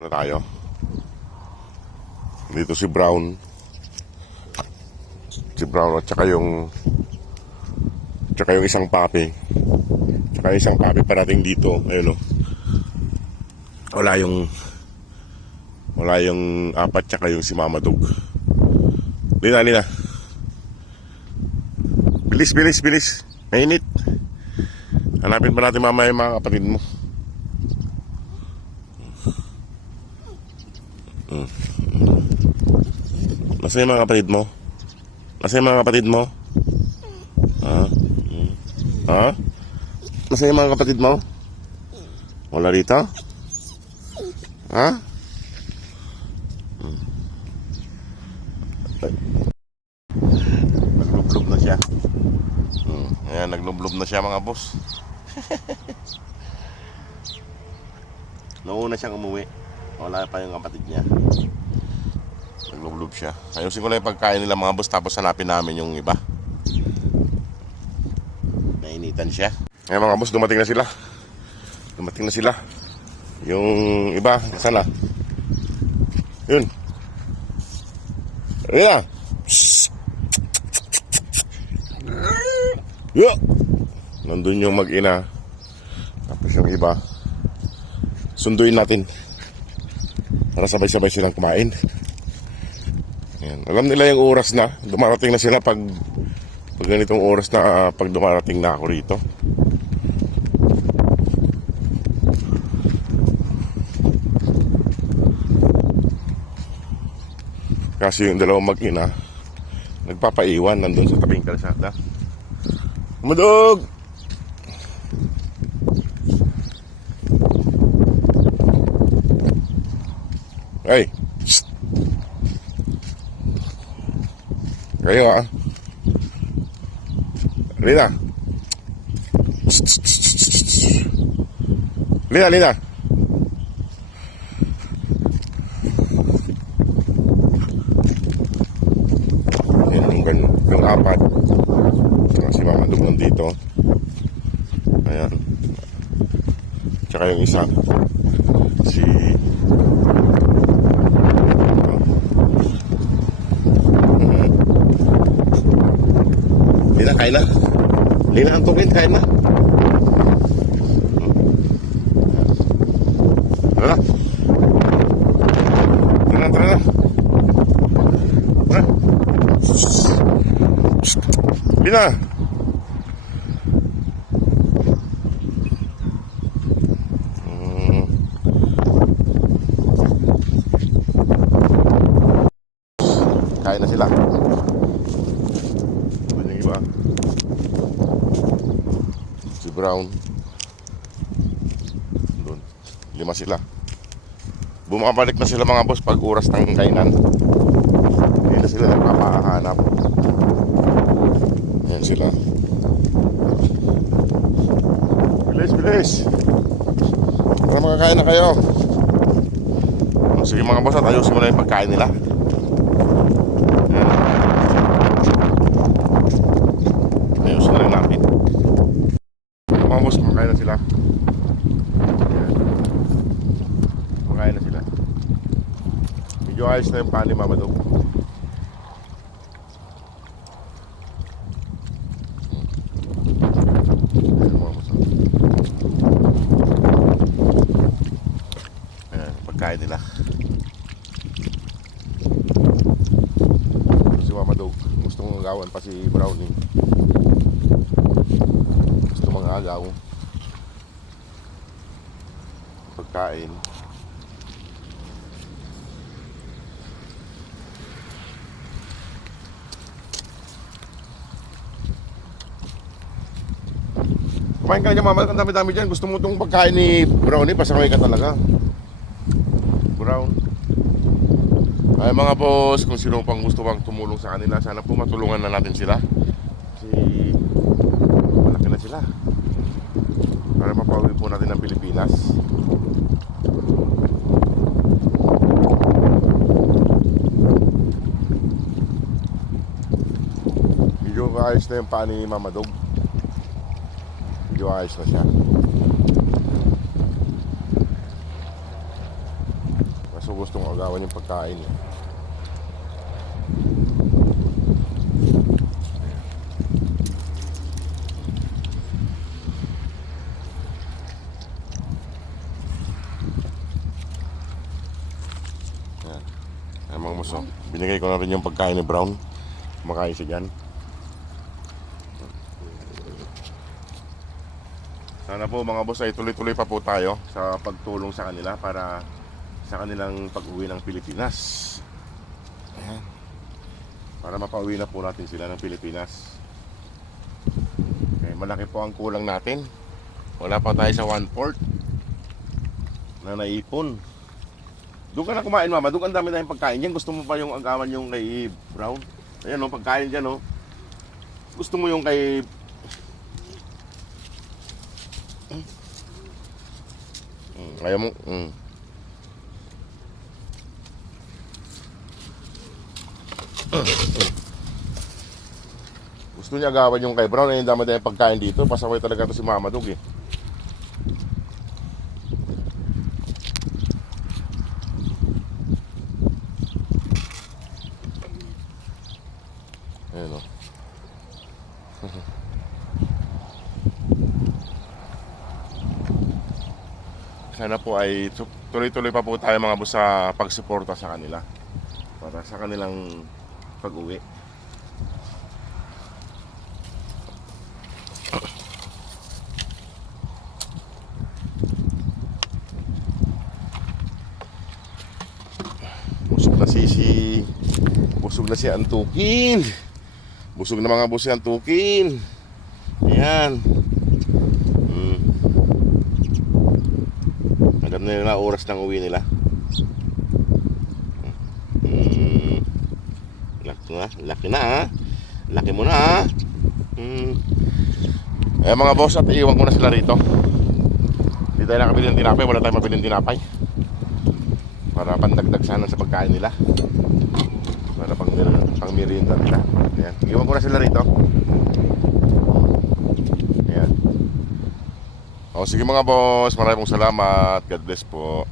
Na tayo. Dito si Brown. Si Brown at saka yung isang papi. Tsaka yung isang papi parating dito. Ayun o. Wala yung apat tsaka yung si Mama Dog. Lina. Bilis. Mainit. Hanapin pa natin mamaya yung mga kapatid mo. Nasaan yung mga kapatid mo? Nasaan yung mga kapatid mo? Ha? Nasaan yung mga kapatid mo? Wala rito? Ha? Naglublob na siya. Ayan, naglublob na siya mga boss. Noong una siyang umuwi, wala pa yung kapatid niya. Naglublob siya. Ayusin ko lang yung pagkain nila mga boss, tapos hanapin namin yung iba. Nainitan siya. Ayan mga boss, dumating na sila. Yung iba, sana. Yun. Ayun na. Yo! Nandun yung mag-ina. Tapos yung iba, sunduin natin para sabay-sabay silang kumain. Ayan. Alam nila yung oras na dumarating na sila pag ganitong oras na pag dumarating na ako rito. Kasi yung dalawang mag-ina nagpapaiwan nandun sa tabing kalsada. Madog! Hey! Shh. Kayo Lina! Lina! Ayan, yung apat. Si Mama Dog nandito. Ayan. Tsaka yung isa. Si... Lina, kain na. Lina, antukin, kain na. Tara na. Lina. Kain na sila. Doon yung iba. Si Brown. Doon. 5 sila. Bumabalik na sila mga boss pag oras ng kainan. Hindi na sila nagpapahanap. Ayan sila. Bilis. Para makakain na kayo. Sige mga boss, at ayusin mo na yung pagkain nila. Ayusin na rin natin. Mga boss, kumakain na sila. Kumakain na sila. Medyo ayos na yung pani Mama Dog. Ayan mga boss. Ayan, pagkain nila. Si Mama Dog, gusto mong agawan pa si Brownie. Gusto mong agaw. Pagkain. Kumain ka na dyan Mama, ang dami-dami dyan. Gusto mo itong pagkain ni Brownie, pasakay ka talaga. Brown. Ay mga boss, kung sino pang gusto pang tumulong sa kanila, sana po matulungan na natin sila. Kasi malaki na sila. Para mapauwi po natin ng Pilipinas. Medyo kaayos na yung paa ni Mama Dog. Medyo ayos na siya. gustong agawan yung pagkain. Yan. Ay, mga boss, oh. Binigay ko na rin yung pagkain ni Brown. Kumakain siya dyan. Sana po mga boss ay tuloy-tuloy pa po tayo sa pagtulong sa kanila para sa kanilang pag-uwi ng Pilipinas. Ayan. Para mapauwi na po natin sila ng Pilipinas. Okay, malaki po ang kulang natin. Wala pa tayo sa 1/4 na naipon. Doon ka na kumain, mama. Doon ang dami tayong pagkain dyan. Gusto mo pa yung agawan yung kay Brown? Ayan o, pagkain dyan o. Gusto mo yung kay... Ayaw mo? Gusto niya agawan yung kay Brown. Ayun, dami tayong pagkain dito. Pasaway talaga to si Mama Dug eh. Ayan o. Sana po ay tuloy-tuloy pa po tayo mga boss sa pagsuporta sa kanila para sa kanilang pag-uwi. Busog na si Antukin. Busog na mga boss si Antukin. Ayan. Alam na nila oras ng uwi nila. Laki na ha. Laki mo na ha. Eh mga boss, at iwan ko na sila rito. Hindi tayo nakabili ng tinapay. Wala tayong mabili ng tinapay para pandagdag sana sa pagkain nila, para pang merienda nila. Ayan. Iwan ko na sila rito. Ayan. O sige mga boss, maraming salamat. God bless po.